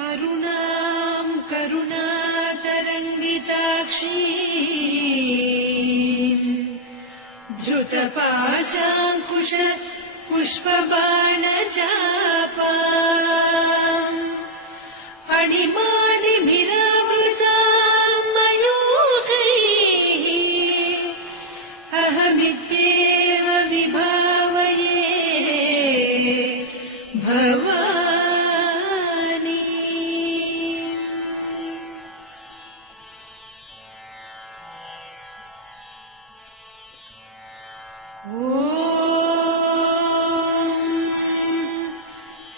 अरुणां करुणातरङ्गिताक्षीं धृतपाशाङ्कुश पुष्पबाणचापाम् अणिमादिभिरावृतां मयूखैः अहमित्येव विभावये भवानी।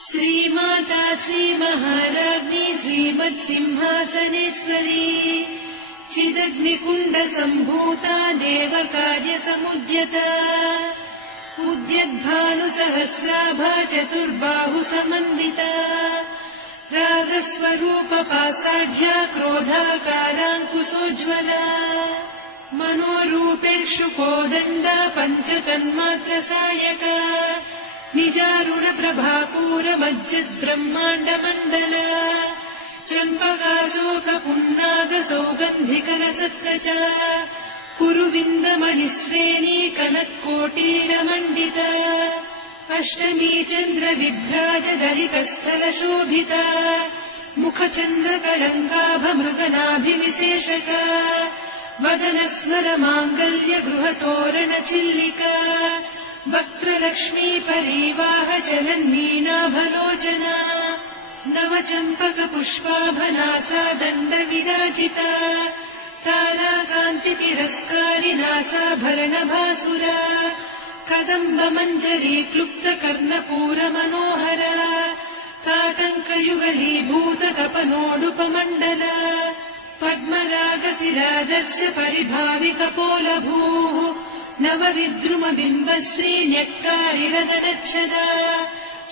श्रीमाता श्रीमहाराज्ञी श्रीमत्सिंहासनेश्वरी चिदग्निकुण्डसम्भूता देवकार्यसमुद्यता उद्यद्भानुसहस्राभा चतुर्बाहुसमन्विता रागस्वरूपपासाढ्या क्रोधाकाराङ्कुशोज्ज्वला मनोरूपेषु कोदण्डा पञ्चतन्मात्रसायका निजारुणप्रभापूरमज्जद्ब्रह्माण्डमण्डल चम्पकाशोकपुन्नागसौगन्धिकरसत्कचा कुरुविन्दमणिश्रेणी कनत्कोटीरमण्डिता अष्टमी चन्द्रविभ्राजदलिकस्थलशोभिता मुखचन्द्रकळङ्काभमृगनाभिविशेषका वदनस्मरमाङ्गल्यगृहतोरणचिल्लिका वक्त्रलक्ष्मी परीवाह चलन्मीनाभलोचना नवचम्पकपुष्पाभनासा दण्डविराजिता ताराकान्तितिरस्कारिनासाभरणभासुरा कदम्बमञ्जरी क्लुप्तकर्णपूरमनोहरा ताटङ्कयुगलीभूततपनोडुपमण्डला पद्मरागशिरादस्य परिभाविकपोलभूः नवविद्रुमबिम्बश्रीन्यक्कारिरदनच्छदा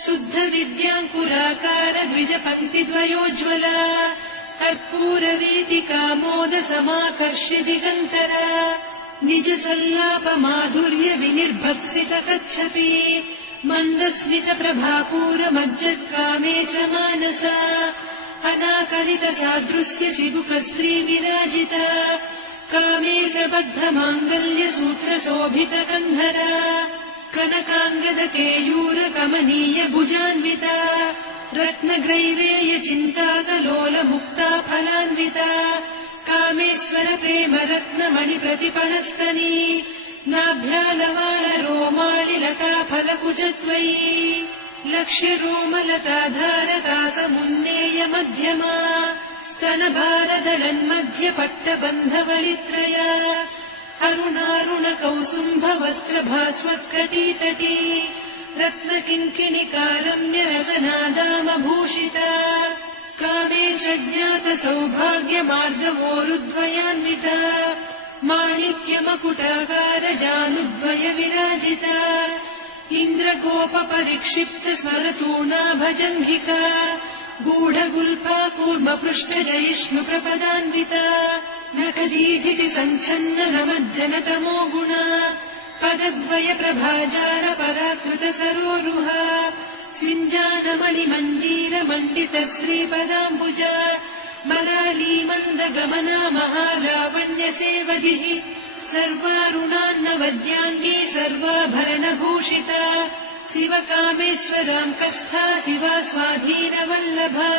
शुद्धविद्याङ्कुराकार द्विजपङ्क्तिद्वयोज्ज्वला कर्पूरवीटिकामोदसमाकर्ष्य दिगन्तरा निजसल्लापमाधुर्य विनिर्भत्सितकच्छपि मन्दस्मितप्रभापूरमज्जत्कामेशमानसा अनाकलितसादृश्य चिबुकश्रीविराजिता कामेशबद्धमाङ्गल्यसूत्रशोभितकन्धरा कनकाङ्गदकेयूरकमनीय भुजान्विता रत्नग्रैवेयचिन्ताकलोलमुक्ता फलान्विता कामेश्वर प्रेमरत्नमणिप्रतिपणस्तनी नाभ्यालवालरोमाणिलता फलकुचत्वयी लक्ष्यरोमलताधारकासमुन्नेय मध्यमा स्तनभारदलन्मध्यपट्टबन्धवळित्रया अरुणारुणकौसुम्भवस्त्रभास्वत्कटीतटी रत्नकिङ्किणिकारम्यरसनादामभूषिता कामेशज्ञातसौभाग्यमार्दवोरुद्वयान्विता माणिक्यमकुटाकारजानुद्वय विराजिता इन्द्रगोपपरिक्षिप्तस्वरतूणाभजङ्घिका गूढगुल्फा कूर्मपृष्ठजयिष्णुप्रपदान्विता नखदीधिति सञ्छन्न नमज्जनतमो गुणा पदद्वय प्रभाजार पराकृत सरोरुहा सिञ्जानमणिमञ्जीरमण्डित श्रीपदाम्बुजा मराळी मन्दगमना महालावण्यसेवधिः सर्वारुणान्नवद्याङ्गी सर्वाभरणभूषिता शिवकामेश्वराङ्कस्था शिवा स्वाधीनवल्लभा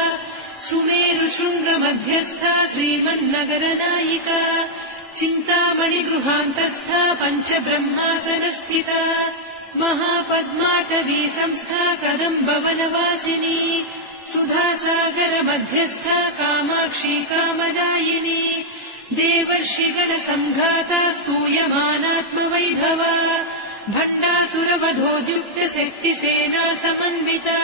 सुमेरुशृङ्गमध्यस्था श्रीमन्नगरनायिका चिन्तामणिगृहान्तस्था पञ्चब्रह्मासनस्थिता महापद्माटवी संस्था कदम्बवनवासिनी सुधासागरमध्यस्था कामाक्षी कामदायिनी देवर्षिगणसङ्घाता स्तूयमानात्मवैभवा भण्डासुरवधोद्युक्तशक्तिसेना समन्विता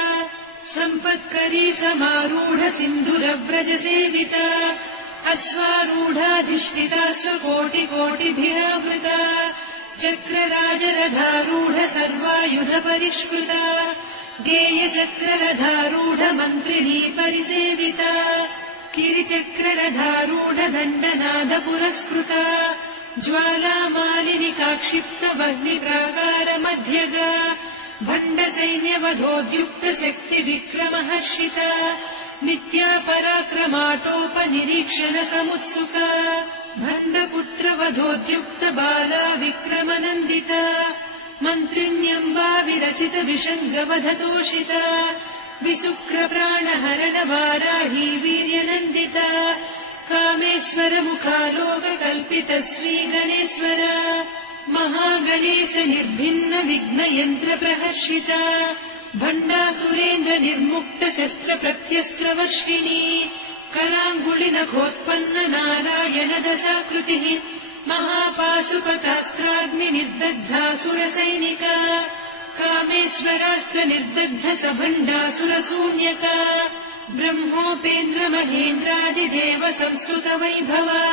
सम्पत्करी समारूढ सिन्धुरव्रजसेविता अश्वारूढाधिष्ठिता स्वकोटिकोटिभिरावृता चक्रराजरथारूढ सर्वायुधपरिष्कृता गेयचक्ररथारूढ मन्त्रिणी परिसेविता किरिचक्ररथारूढ दण्डनाद पुरस्कृता ज्वालामालिनिकाक्षिप्तवह्निप्राकारमध्यगा भण्डसैन्यवधोद्युक्तशक्तिविक्रमहर्षिता नित्या पराक्रमाटोपनिरीक्षण समुत्सुका भण्डपुत्रवधोद्युक्त बाला विक्रमनन्दिता मन्त्रिण्यम्बा विरचित विषङ्गवधतोषिता विशुक्रप्राणहरण वाराही वीर्यनन्दिता कामेश्वर मुखालोककल्पित श्रीगणेश्वर महागणेश निर्भिन्न विघ्नयन्त्र प्रहर्षिता भण्डासुरेन्द्र निर्मुक्त शस्त्र प्रत्यस्त्रवर्षिणी कराङ्गुलिनखोत्पन्न नारायण दशाकृतिः महापाशुपतास्त्राग्नि निर्दग्धासुरसैनिका कामेश्वरास्त्र निर्दग्ध सभण्डासुरशून्यका ब्रह्मोपेन्द्र महेन्द्रादिदेव संस्कृत वैभवा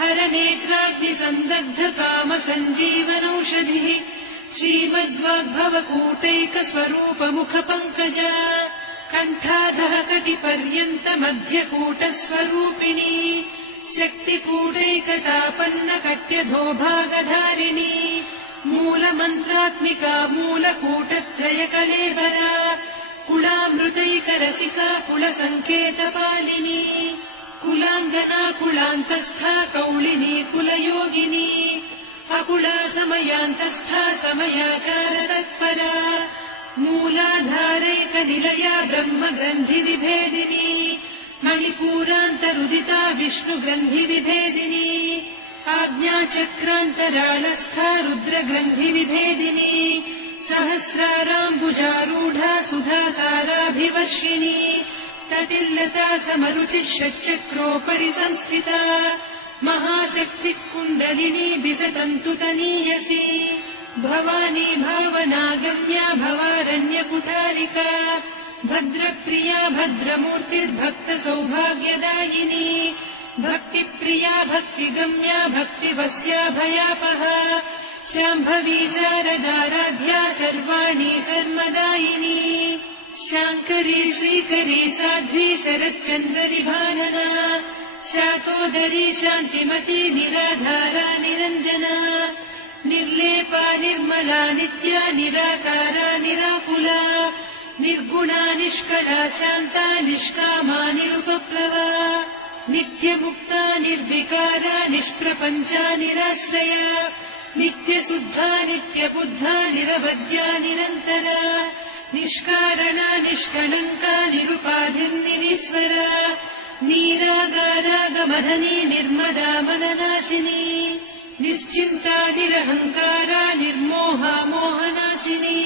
हरनेत्राग्नि सन्दग्ध काम सञ्जीवनौषधिः श्रीमद्वाग्भवकूटैक स्वरूप मुख पङ्कजा कण्ठाधः कटिपर्यन्त मध्यकूट स्वरूपिणी शक्तिकूटैकतापन्न कट्यधोभागधारिणी मूलमन्त्रात्मिका मूलकूटत्रय कळेबरा कुलामृतैकरसिका कुलसङ्केतपालिनी कुलाङ्गना कुलान्तस्था कौलिनी कुलयोगिनी अकुला समयान्तस्था समयाचार तत्परा मूलाधारैक निलया ब्रह्म ग्रन्थि विभेदिनी मणिपूरान्तरुदिता विष्णु ग्रन्थि विभेदिनी आज्ञाचक्रान्तराळस्था रुद्र ग्रन्थि विभेदिनी सहस्राराम्बुजारूढा सुधा साराभिवर्षिणी तटिल्लता समरुचिः षट्चक्रोपरि संस्थिता महाशक्तिः कुण्डलिनी बिसतन्तुतनीयसी भवानी भावनागम्या भवारण्यकुठारिका भद्रप्रिया भद्रमूर्तिर्भक्त सौभाग्यदायिनी भक्तिप्रिया भक्तिगम्या भक्तिवस्या भयापहा शाम्भवी शारदाराध्या सर्वाणि सर्वदायिनी शाङ्करी श्रीकरी साध्वी शरच्चन्द्रनिभानना शातोदरी शान्तिमती निराधारा निरञ्जना निर्लेपा निर्मला नित्या निराकारा निराकुला निर्गुणा निष्कला शान्ता निष्कामा निरुपप्लवा नित्यमुक्ता निर्विकारा निष्प्रपञ्चा निराश्रया नित्यशुद्धा नित्यबुद्धा निरवद्या निरन्तरा निष्कारणा निष्कलङ्का निरुपाधिर्निरीश्वरा नीरागारागमधनी निर्मदा मननाशिनी निश्चिन्ता निरहङ्कारा निर्मोहा मोहनाशिनी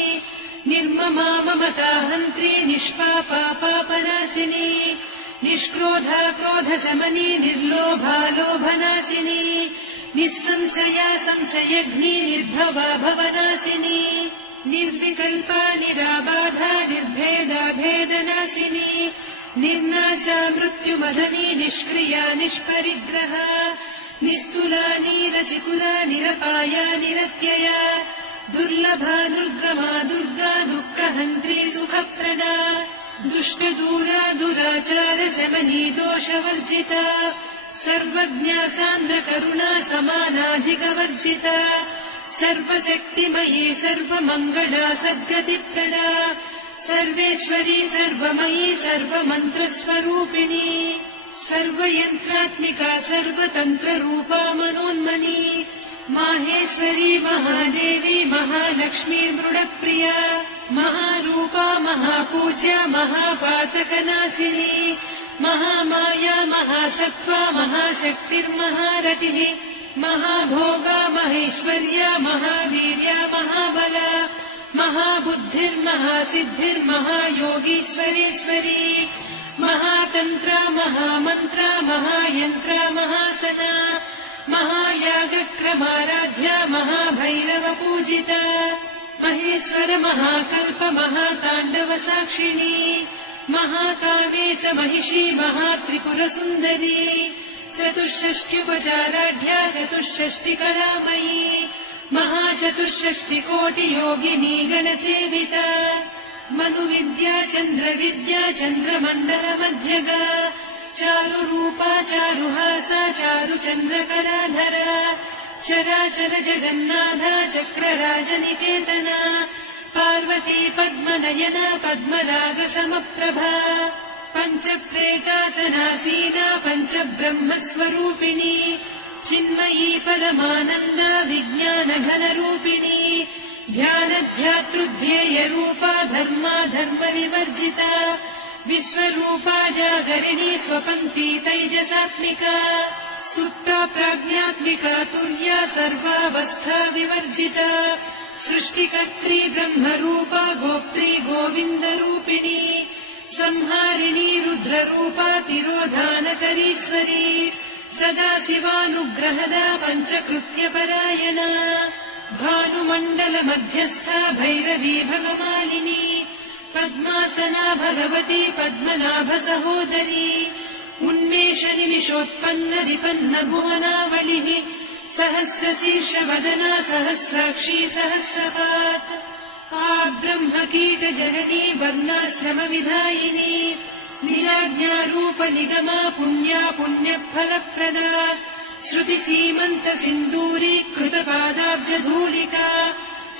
निर्ममा ममता हन्त्री निष्पापा पापनाशिनी निष्क्रोधा क्रोधशमनी निर्लोभा लोभनाशिनी निःसंशया संशयघ्नी निर्भवा भवनाशिनी निर्विकल्पा निराबाधा निर्भेदा भेदनाशिनी निर्नाशा मृत्युमधनी निष्क्रिया निष्परिग्रहा निस्तुला नीरचिकुला निरपाया निरत्यया दुर्लभा दुर्गमा दुर्गा दुःखहन्त्री सुखप्रदा दुष्टदूरा दुराचार शमनी दोषवर्जिता सर्वज्ञा सान्द्रकरुणा समानाधिकवर्जिता सर्वशक्तिमयी सर्वमङ्गला सद्गतिप्रदा सर्वेश्वरी सर्वमयी सर्वमन्त्रस्वरूपिणी सर्वयन्त्रात्मिका सर्वतन्त्ररूपा मनोन्मनी माहेश्वरी महादेवी महालक्ष्मी मृडप्रिया महारूपा महापूज्या महापातकनाशिनी महामाया महासत्त्वा महाशक्तिर्महारतिः महाभोगा महेश्वर्या महावीर्या महाबला महाबुद्धिर्महासिद्धिर्महायोगीश्वरेश्वरी महातन्त्रा महामन्त्रा महायन्त्रा महासना महायागक्रमाराध्या महाभैरवपूजिता महेश्वर महाकल्प महाताण्डव साक्षिणी महाकावेश महिषी महात्रिपुरसुन्दरी चतुष्षष्ट्युपचाराढ्या चतुष्षष्टिकलामयी महाचतुष्षष्टिकोटियोगिनी गणसेविता मनुविद्या चन्द्रविद्या चन्द्रमण्डलमध्यगा चारुरूपा चारुहासा चारुचन्द्रकलाधरा चराचर जगन्नाथा चक्रराजनिकेतना पार्वती पद्मनयना पद्मरागसमप्रभा पञ्चप्रेतासनासीना पञ्चब्रह्मस्वरूपिणी चिन्मयी परमानन्दा विज्ञानघनरूपिणी ध्यानध्यातृध्येयरूपा धर्मा धर्मविवर्जिता विश्वरूपा जागरिणी स्वपन्ती तैजसात्मिका सुप्ता प्राज्ञात्मिका तुर्या सर्वावस्था विवर्जिता सृष्टिकर्त्री ब्रह्मरूपा गोप्त्री गोविन्दरूपिणी संहारिणी रुद्ररूपा तिरोधानकरीश्वरी सदा शिवानुग्रहदा पञ्चकृत्यपरायणा भानुमण्डलमध्यस्था भैरवी भगमालिनी पद्मासना भगवती पद्मनाभसहोदरी उन्मेषनिमिषोत्पन्न विपन्न भुवनावलिः सहस्रशीर्षवदना सहस्राक्षी सहस्रपात् ब्रह्मकीटजननी वर्णाश्रमविधायिनी निजाज्ञारूपनिगमा पुण्या पुण्यफलप्रदा श्रुतिसीमन्तसिन्दूरीकृतपादाब्जधूलिका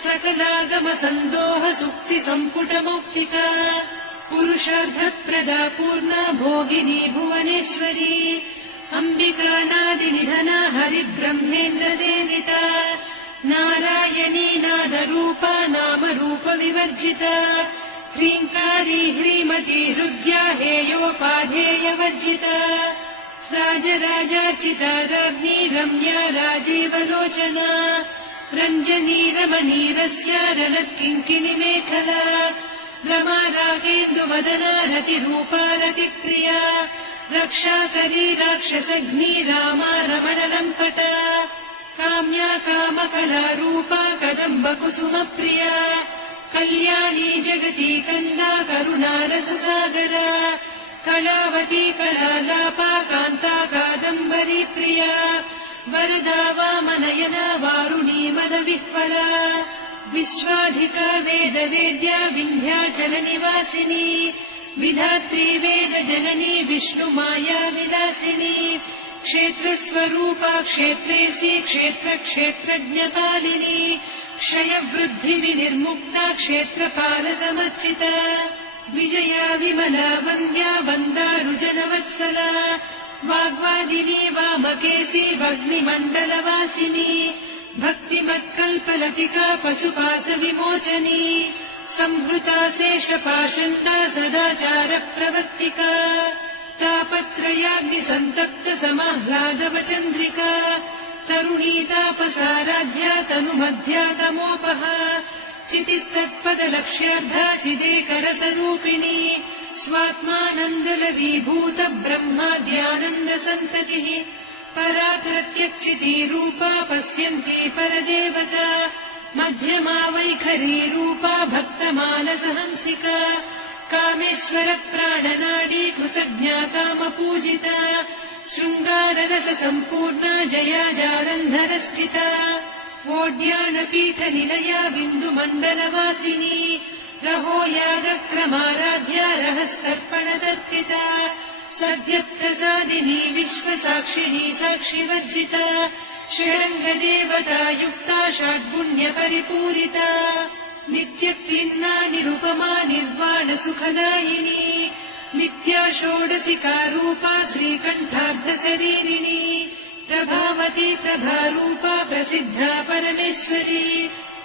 सकलागमसन्दोह सुक्तिसम्पुटमौक्तिका पुरुषार्थप्रदा पूर्णा भोगिनी भुवनेश्वरी अम्बिकानादिनिधना हरिब्रह्मेन्द्रसेविता नारायणी नादरूपा नामरूपविवर्जिता ह्रीङ्कारी ह्रीमती हृद्या हेयोपाधेयवर्जिता राजराजार्चिता राज्ञी रम्या राजीवलोचना रञ्जनी रमणीरस्या रणत्किङ्किणिमेखला रमा रागेन्दुवदना रतिरूपा रतिप्रिया रक्षाकरी राक्षसघ्नी रामा रमणलम्पटा काम्या कामकलारूपा कदम्बकुसुमप्रिया कल्याणी जगती कन्दा करुणारससागरा कलावती कलालापा कान्ता कादम्बरी प्रिया वरदा वामनयना वारुणी मदविह्वला विश्वाधिका वेदवेद्या विन्ध्याचलनिवासिनी विधात्री वेदजननी विष्णुमाया विलासिनी क्षेत्रस्वरूपा क्षेत्रेसी क्षेत्रक्षेत्रज्ञपालिनी क्षयवृद्धिविनिर्मुक्ता क्षेत्रपालसमर्चिता विजया विमला वन्द्या वन्दारुजनवत्सला वाग्वादिनी वामकेशी वग्निमण्डलवासिनी भक्तिमत्कल्पलतिका पशुपाशविमोचनी संहृता शेषपाषण्डा सदाचारप्रवर्तिका तापत्रयाग्निसन्तप्त समाह्लादवचन्द्रिका तरुणी तापसाराध्या तनुमध्या तमोपहा चितिस्तत्पदलक्ष्यार्धा चिदेकरसरूपिणी स्वात्मानन्दलवीभूत ब्रह्माद्यानन्दसन्ततिः परा प्रत्यक्षितीरूपा पश्यन्ती परदेवता मध्यमा वैखरी रूपा भक्तमानसहंसिका कामेश्वर प्राणनाडी कृतज्ञा कामपूजिता शृङ्गाररस सम्पूर्णा जया जालन्धरस्थिता वोड्याणपीठनिलया बिन्दुमण्डलवासिनी रहो यागक्रमाराध्या रहस्तर्पणदर्पिता सद्यप्रसादिनी विश्वसाक्षिणी साक्षिवर्जिता षडङ्गदेवता युक्ता षड्गुण्यपरिपूरिता नित्यक्लिन्ना निरुपमा निर्वाणसुखदायिनी नित्या षोडशिकारूपा श्रीकण्ठार्धशरीरिणी प्रभावती प्रभारूपा प्रसिद्धा परमेश्वरी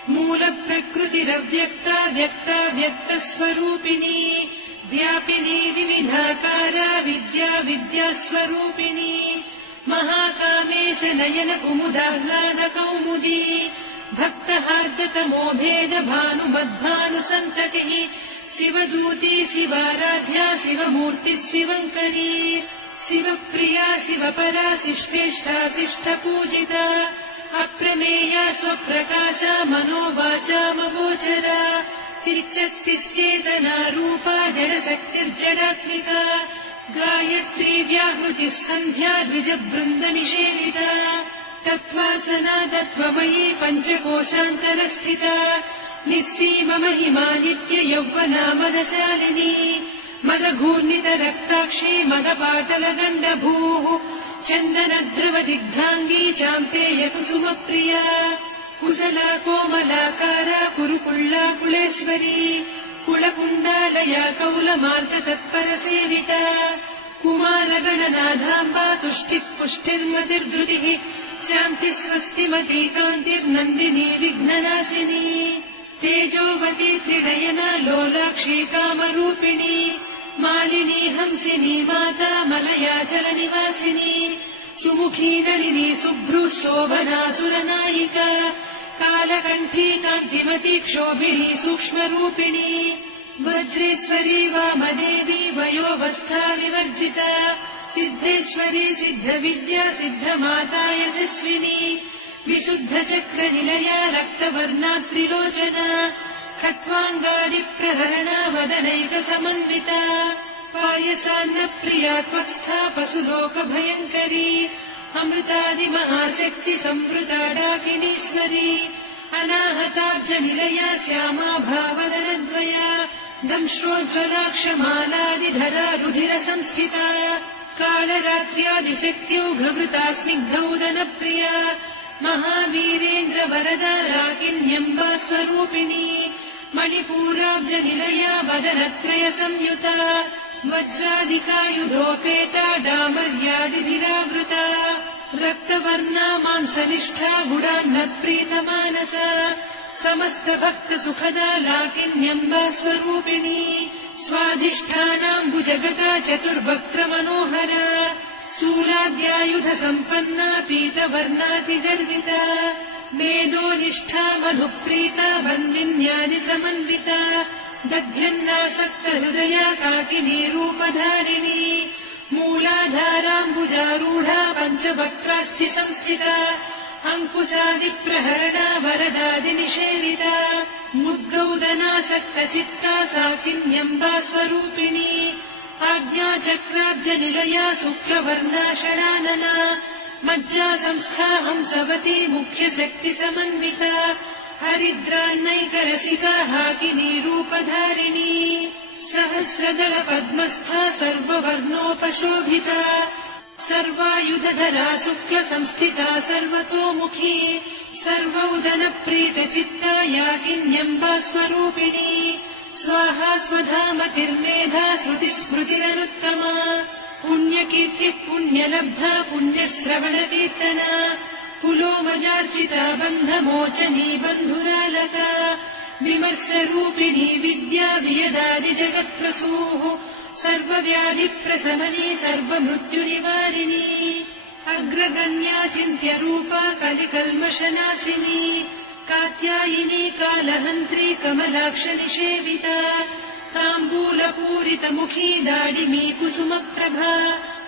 मूलप्रकृतिरव्यक्ता व्यक्ता व्यक्तस्वरूपिणी व्यापिनी विविधाकारा विद्या विद्यास्वरूपिणी महाकामेश नयन कुमुदाह्लादकौमुदी भक्तहार्दतमो भेद भानुमद्भानुसन्ततिः शिवदूती शिवाराध्या शिवमूर्तिः शिवङ्करी शिवप्रिया शिवपरा शिष्टेष्टा शिष्टपूजिता अप्रमेया स्वप्रकाशा मनोवाचामगोचरा चिच्चक्तिश्चेतना रूपा जडशक्तिर्जडात्मिका गायत्री व्याहृतिः सन्ध्या द्विजबृन्दनिषेविता तत्त्वासना तत्त्वमयी पञ्चकोशान्तरस्थिता निःसीममहिमा नित्ययौवना मदशालिनी मदघूर्णितरक्ताक्षी मदपाटलगण्डभूः चन्दनद्रवदिग्धाङ्गी चाम्पेयकुसुमप्रिया कुशला कोमलाकारा कुरुकुल्ला कुलेश्वरी कुलकुण्डालया कौलमार्ग तत्परसेविता कुमारगणनाथाम्बा तुष्टिः पुष्टिर्मतिर्धृतिः शान्तिः स्वस्तिमती कान्तिर्नन्दिनी विघ्ननाशिनी तेजोवती त्रिनयना लोलाक्षी कामरूपिणी मालिनी हंसिनी माता मलयाचलनिवासिनी सुमुखी नलिनी शुभ्रुः शोभना सुरनायिका कालकण्ठी कान्तिमती क्षोभिणी सूक्ष्मरूपिणी वज्रेश्वरी वामदेवी वयोवस्था विवर्जिता सिद्धेश्वरी सिद्धविद्या सिद्धमाता यशस्विनी विशुद्धचक्रनिलया रक्तवर्णा त्रिलोचना खट्वाङ्गादिप्रहरणा वदनैकसमन्विता पायसान्नप्रिया त्वक्स्था पशुलोकभयङ्करी अमृतादिमहाशक्ति संवृता डाकिनीश्वरी अनाहताब्जनिलया श्यामा भावदनद्वया दंश्रोज्ज्वलाक्षमालादिधरा रुधिरसंस्थिता कालरात्र्यादिशक्त्योघमृता स्निग्धौदनप्रिया महावीरेन्द्रवरदा राकिन्यम्बा स्वरूपिणी मणिपूराब्जनिलया वदनत्रय संयुता वज्राधिकायुधोपेता डामर्यादिभिरावृता रक्तवर्णा मांसनिष्ठा गुडान्नप्रीतमानसा समस्तभक्तसुखदा लाकिन्यम्बा स्वरूपिणी स्वाधिष्ठानाम्बुजगता चतुर्वक्त्रमनोहरा शूलाद्यायुधसम्पन्ना पीतवर्णातिगर्विता वेदोनिष्ठा मधुप्रीता वन्दिन्यादिसमन्विता दध्यन्नासक्तहृदया काकिनी रूपधारिणी मूलाधाराम्बुजारूढा पञ्चवक्त्रास्थिसंस्थिता अङ्कुशादिप्रहरणा वरदादिनिषेविता मुद्गौदनासक्तचित्ता साकिन्यम्बा स्वरूपिणी आज्ञाचक्राब्जनिलया शुक्लवर्णा षडानना मज्जा संस्था हंसवती मुख्यशक्तिसमन्विता हरिद्रान्नैकरसिका हाकिनी रूपधारिणी सहस्रदल पद्मस्था सर्ववर्णोपशोभिता सर्वायुधधरा शुक्लसंस्थिता सर्वतोमुखी सर्वौदनप्रीतचित्ता याकिन्यम्बा स्वरूपिणी स्वाहा स्वधामतिर्मेधा श्रुतिस्मृतिरनुत्तमा पुण्यकीर्तिः पुण्यलब्धा पुण्यश्रवणकीर्तना पुलोमजार्चिता बन्धमोचनी बन्धुरालका विमर्शरूपिणी विद्या वियदादिजगत्प्रसूः सर्वव्याधिप्रशमनी सर्वमृत्युनिवारिणी अग्रगण्या चिन्त्यरूपा कलिकल्मषनाशिनी कात्यायिनी कालहन्त्री कमलाक्षनिषेविता ताम्बूलपूरितमुखी दाडिमी कुसुमप्रभा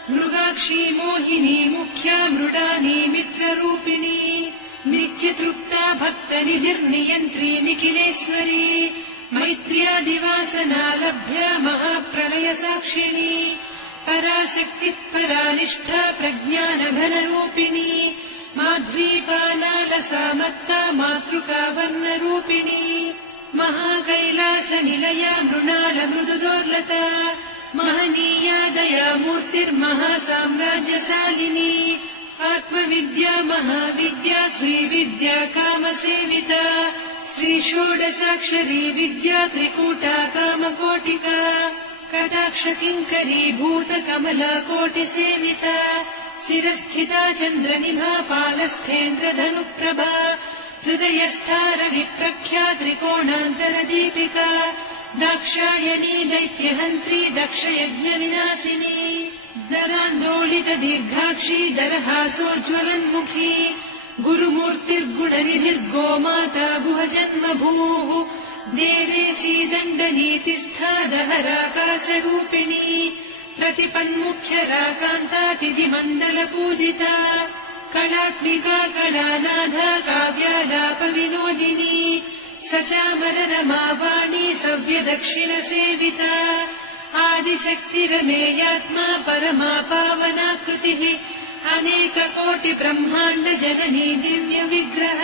मृगाक्षी मोहिनी मुख्या मृडानी मित्ररूपिणी नित्यतृप्ता भक्तनिधिर्नियन्त्री निखिलेश्वरी मैत्र्यादिवासना लभ्या महाप्रलयसाक्षिणी पराशक्तिः परानिष्ठा प्रज्ञानघनरूपिणी माध्वीपालालसामत्ता मातृका वर्णरूपिणी महाकैलासनिलया मृणालमृदुदोर्लता महनीया दया मूर्तिर्महासाम्राज्यशालिनी आत्मविद्या महाविद्या श्रीविद्या कामसेविता श्रीषोडशाक्षरी विद्या त्रिकूटा कामकोटिका कटाक्षकिङ्करी भूतकमला कोटिसेविता शिरस्थिता चन्द्रनिभा पालस्थेन्द्रधनुप्रभा हृदयस्था रविप्रख्या त्रिकोणान्तरदीपिका दाक्षायणी दैत्यहन्त्री दक्षयज्ञविनाशिनी दरान्दोलितदीर्घाक्षी दरहासोज्ज्वलन्मुखी गुरुमूर्तिर्गुणनिधिर्गोमाता गुहजन्मभूः देवेशी दण्डनीतिस्था दहराकाशरूपिणी प्रतिपन्मुख्यराकान्तातिथिमण्डलपूजिता कलात्मिका कलानाथा काव्यालापविनोदिनी सचामररमावाणी सव्यदक्षिणसेविता आदिशक्तिरमेयात्मा परमा पावनाकृतिः अनेककोटिब्रह्माण्डजननी दिव्यविग्रह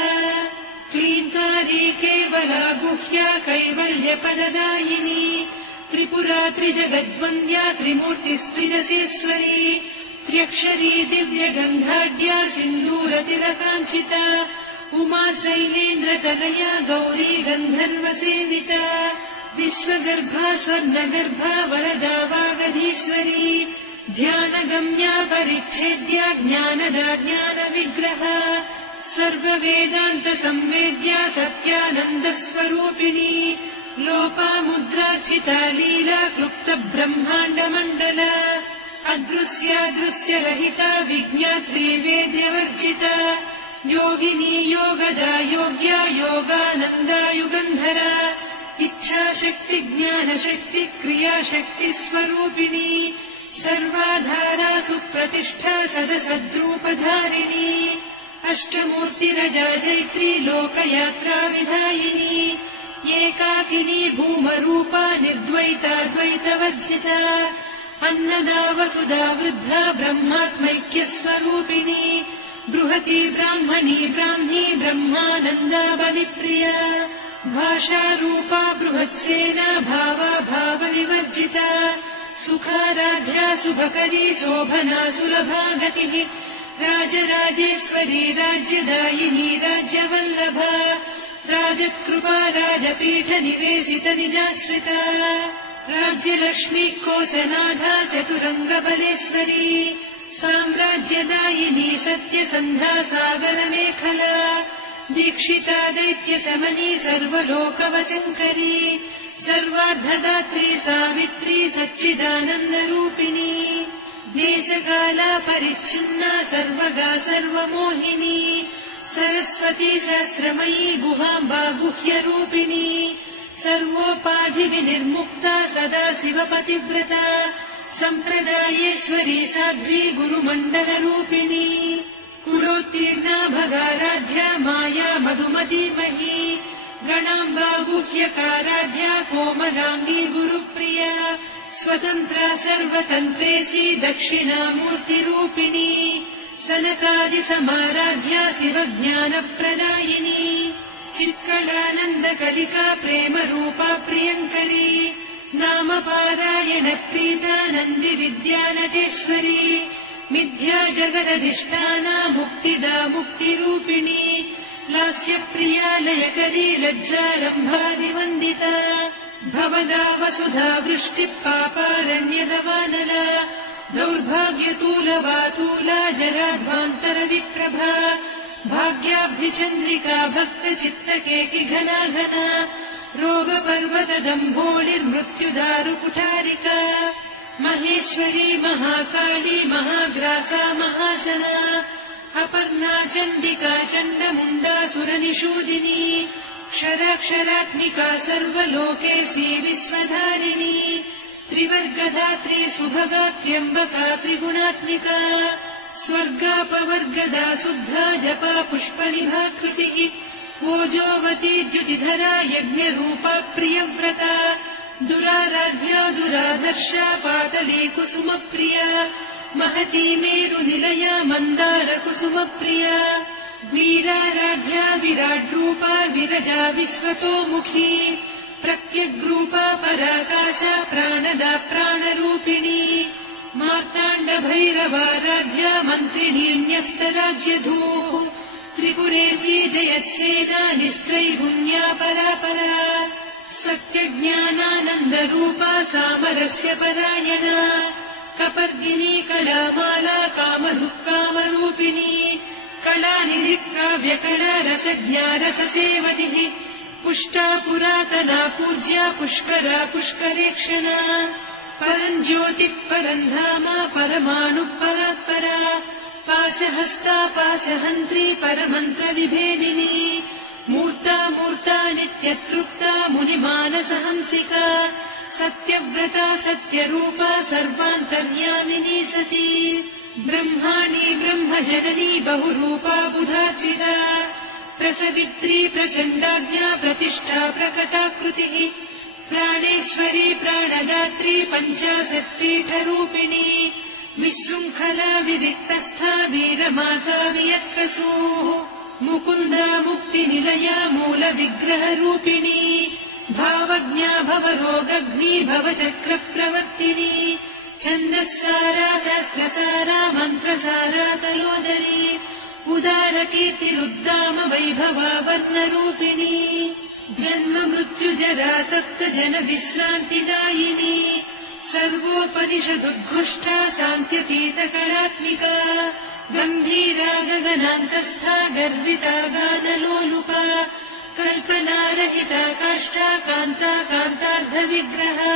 क्लीङ्कारी केवला गुह्या कैवल्यपददायिनी त्रिपुरा त्रिजगद्वन्द्या त्रिमूर्तिस्त्रिदशेश्वरी त्र्यक्षरी दिव्यगन्धाढ्या सिन्दूरतिलकाञ्चिता उमा शैलेन्द्रतनया गौरी गन्धर्वसेविता विश्वगर्भा स्वर्णगर्भा वरदा वागधीश्वरी ध्यानगम्या परिच्छेद्या ज्ञानदा ज्ञानविग्रहा सर्ववेदान्तसंवेद्या सत्यानन्दस्वरूपिणी लोपामुद्रार्चिता लीला क्लुप्तब्रह्माण्डमण्डला अदृश्यादृश्यरहिता विज्ञात्री वेद्यवर्जिता योगिनी योगदा योग्या योगानन्दा युगन्धरा इच्छाशक्ति ज्ञानशक्ति क्रियाशक्तिस्वरूपिणी सर्वाधारा सुप्रतिष्ठा सदसद्रूपधारिणी अष्टमूर्तिरजा जैत्री लोकयात्रा विधायिनी एकाकिनी भूमरूपा निर्द्वैता द्वैतवर्जिता अन्नदा वसुधा वृद्धा ब्रह्मात्मैक्यस्वरूपिणी बृहती ब्राह्मणी ब्राह्मी ब्रह्मानन्दा बलिप्रिया भाषारूपा बृहत्सेना भावा भावविवर्जिता सुखाराध्या शुभकरी शोभना सुलभा गतिः राजराजेश्वरी राज्यदायिनी राज्यवल्लभा राजत्कृपा राजपीठनिवेशित निजाश्रिता राज्यलक्ष्मी कोसनाधा चतुरङ्गबलेश्वरी साम्राज्यदायिनी सत्यसन्धा सागरमेखला दीक्षिता दैत्यशमनी सर्वलोकवशङ्करी सर्वार्धदात्री सावित्री सच्चिदानन्दरूपिणी देशकाला परिच्छिन्ना सर्वगा सर्वमोहिनी सरस्वती सहस्रमयी गुहाम्बा गुह्यरूपिणी सर्वोपाधिविनिर्मुक्ता सदा शिवपतिव्रता सम्प्रदायेश्वरी साध्वी गुरुमण्डलरूपिणी कुलोत्तीर्णा भगाराध्या माया मधुमतीमही गणाम्बा गुह्यकाराध्या कोमलाङ्गी गुरुप्रिया स्वतन्त्रा सर्वतन्त्रेसी दक्षिणामूर्तिरूपिणी सनकादिसमाराध्या शिवज्ञानप्रदायिनी चित्कलानन्दकलिका प्रेमरूपा प्रियङ्करी नामपारायणप्रीता नन्दिविद्यानटेश्वरी मिथ्या जगदधिष्ठाना मुक्तिदा मुक्तिरूपिणी लास्यप्रिया लयकरी लज्जारम्भादिवन्दिता भवदा वसुधा वृष्टिः पापारण्यदवानला दौर्भाग्यतूलवातूला जराध्वान्तरविप्रभा भाग्याब्धिचन्द्रिका भक्तचित्तकेकिघना घना रोगपर्वतदम्भोळिर्मृत्युदारुकुठारिका महेश्वरी महाकाली महाग्रासा महासना अपर्णा चण्डिका चण्डमुण्डा सुरनिषूदिनी क्षराक्षरात्मिका सर्वलोकेशी विश्वधारिणी त्रिवर्गधात्री सुभगा त्र्यम्बका त्रिगुणात्मिका स्वर्गापवर्गदा शुद्धा जपा पुष्पनिभाकृतिः ओजोवती द्युतिधरा यज्ञरूपा प्रियव्रता दुराराध्या दुरादर्शा पाटली कुसुमप्रिया महती मेरुनिलया मन्दारकुसुमप्रिया वीराराध्या विराड्रूपा विरजा विश्वतोमुखी प्रत्यग्रूपा पराकाशा प्राणदा प्राणरूपिणी मार्ताण्डभैरवाराध्या मन्त्रिणीन्यस्तराज्यधूः त्रिपुरेशी जयत्सेना निस्त्रैगुण्या परापरा सत्यज्ञानानन्दरूपा सामरस्य परायणा कपर्दिनी कलामाला कामधुक्कामरूपिणी कलानिधिक्काव्यकला रसज्ञा रससेवतिः पुष्टा पुरातना पूज्या पुष्करा पुष्करेक्षणा परञ्ज्योतिः परन्धामा परमाणुः परात्परा पाशहस्ता पाशहन्त्री परमन्त्रविभेदिनी मूर्ता मूर्ता नित्यतृप्ता मुनिमानसहंसिका सत्यव्रता सत्यरूपा सर्वान्तर्यामिनी सती ब्रह्माणी ब्रह्मजननी बहुरूपा बुधार्चिता प्रसवित्री प्रचण्डाज्ञा प्रतिष्ठा प्रकटाकृतिः प्राणेश्वरी प्राणदात्री पञ्चाशत्पीठरूपिणी विशृङ्खला विविक्तस्था वीरमाता वियत्प्रसूः मुकुन्दा मुक्तिनिलया मूलविग्रहरूपिणी भावज्ञा भवरोगग्नी भवचक्रप्रवर्तिनी छन्दस्सारा शास्त्रसारा मन्त्रसारा तलोदरी उदारकीर्तिरुद्दाम वैभवा वर्णरूपिणी जन्म मृत्युजरा तप्त जन विश्रान्तिदायिनी सर्वोपनिषदुद्घुष्टा सान्त्यतीतकलात्मिका गम्भीरा गगनान्तस्था गर्विता गानलोलुपा कल्पनारहिता काष्ठा कान्ता कान्तार्धविग्रहा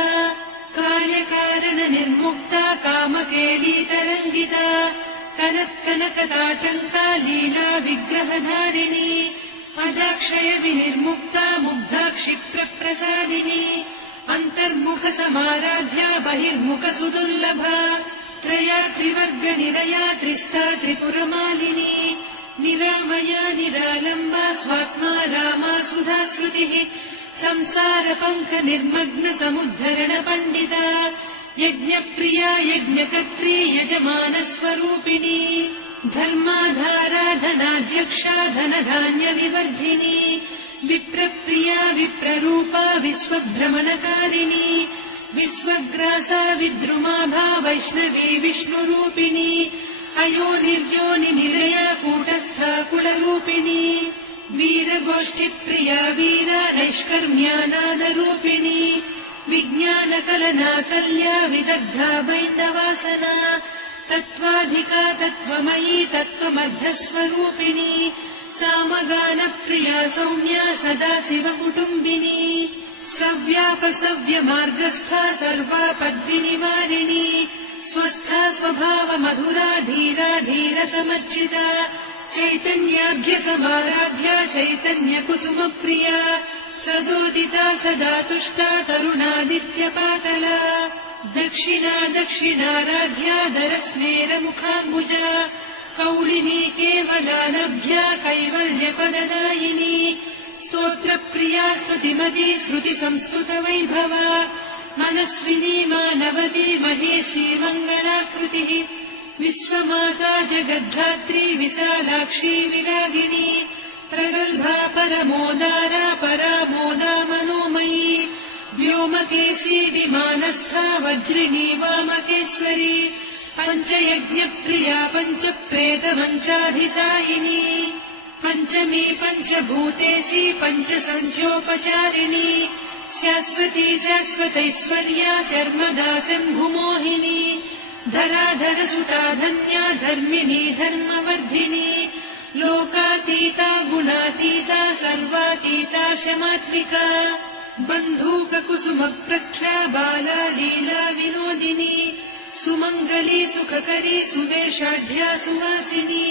कार्यकारण निर्मुक्ता कामकेळीतरङ्गिता कनत्कनकताटङ्का लीला विग्रहधारिणी अजाक्षय विनिर्मुक्ता मुग्धा क्षिप्रप्रसादिनी अन्तर्मुख समाराध्या बहिर्मुख सुदुर्लभा त्रया त्रिवर्गनिलया त्रिस्था त्रिपुरमालिनी निरामया निरालम्बा स्वात्मा रामा सुधाश्रुतिः संसारपङ्क निर्मग्न समुद्धरण पण्डिता यज्ञप्रिया यज्ञकर्त्री यजमानस्वरूपिणी धर्माधारा धनाध्यक्षा धनधान्यविवर्धिनी विप्रप्रिया विप्ररूपा विश्वभ्रमणकारिणी विश्वग्रासा विद्रुमाभा वैष्णवी विष्णुरूपिणी अयोनिर्योनिनिलया कूटस्था कुलरूपिणी वीरगोष्ठिप्रिया वीरा नैष्कर्म्यानादरूपिणी विज्ञानकलना कल्या विदग्धा वैन्दवासना तत्त्वाधिका तत्त्वमयी तत्त्वमर्धस्वरूपिणी सामगानप्रिया सौम्या सदा शिवकुटुम्बिनी सव्यापसव्यमार्गस्था सर्वापद्विनिवारिणी स्वस्था स्वभावमधुरा धीरा धीरसमर्चिता चैतन्याभ्यसमाराध्या चैतन्यकुसुमप्रिया सदोदिता सदा तुष्टा तरुणादित्यपाटला दक्षिणा दक्षिणाराध्या दरस्नेरमुखाम्बुजा कौलिनी केवलानभ्या कैवल्यपददायिनी स्तोत्रप्रिया स्तुतिमती श्रुतिसंस्तुतवैभवा मनस्विनी मानवती महेशी मङ्गलाकृतिः विश्वमाता जगद्धात्री विशालाक्षी विरागिणी प्रगल्भा परमोदारा परामोदा मनोमयी व्योमकेशी विमानस्था वज्रिणी वामकेश्वरी पञ्चयज्ञप्रिया पञ्चप्रेतमञ्चाधिसायिनी पञ्चमी पञ्चभूतेशी पञ्चसङ्ख्योपचारिणी शाश्वती शाश्वतैश्वर्या शर्मदा शम्भुमोहिनी धराधरसुता धन्या धर्मिणी धर्मवर्धिनी लोकातीता गुणातीता सर्वातीता शमात्मिका बन्धूककुसुमप्रख्या बाला लीला विनोदिनी सुमङ्गली सुखकरी सुवेशाढ्या सुवासिनी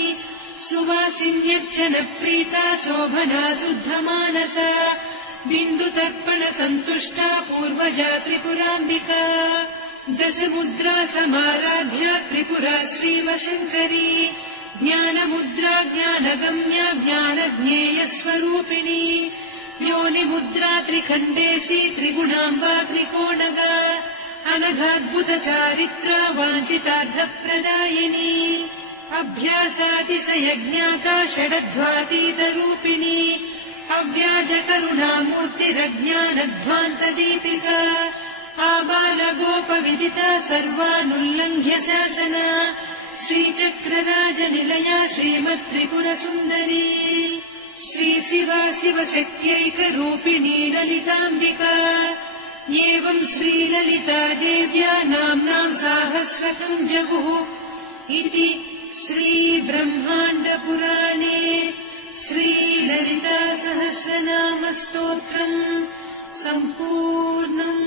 सुवासिन्यर्चनप्रीता शोभना शुद्धमानसा बिन्दुतर्पण सन्तुष्टा पूर्वजा त्रिपुराम्बिका दशमुद्रा समाराध्या त्रिपुरा श्रीवशङ्करी ज्ञानमुद्रा ज्ञानगम्या ज्ञानज्ञेयस्वरूपिणी योनिमुद्रा त्रिखण्डेशी त्रिगुणाम्बा त्रिकोणगा अनघाद्भुतचारित्रा वाञ्छितार्थप्रदायिनी अभ्यासातिशयज्ञाता षडध्वातीतरूपिणी अव्याजकरुणामूर्तिरज्ञानध्वान्तदीपिका आबालगोपविदिता सर्वानुल्लङ्घ्य शासना श्रीचक्रराजनिलया श्रीमत्त्रिपुरसुन्दरी श्रीशिवा शिवशक्त्यैकरूपिणी ललिताम्बिका एवं श्रीललिता देव्या नाम्नाम् साहस्रकम् जगुः इति श्रीब्रह्माण्डपुराणे श्रीललिता सहस्रनामस्तोत्रम् सम्पूर्णम्।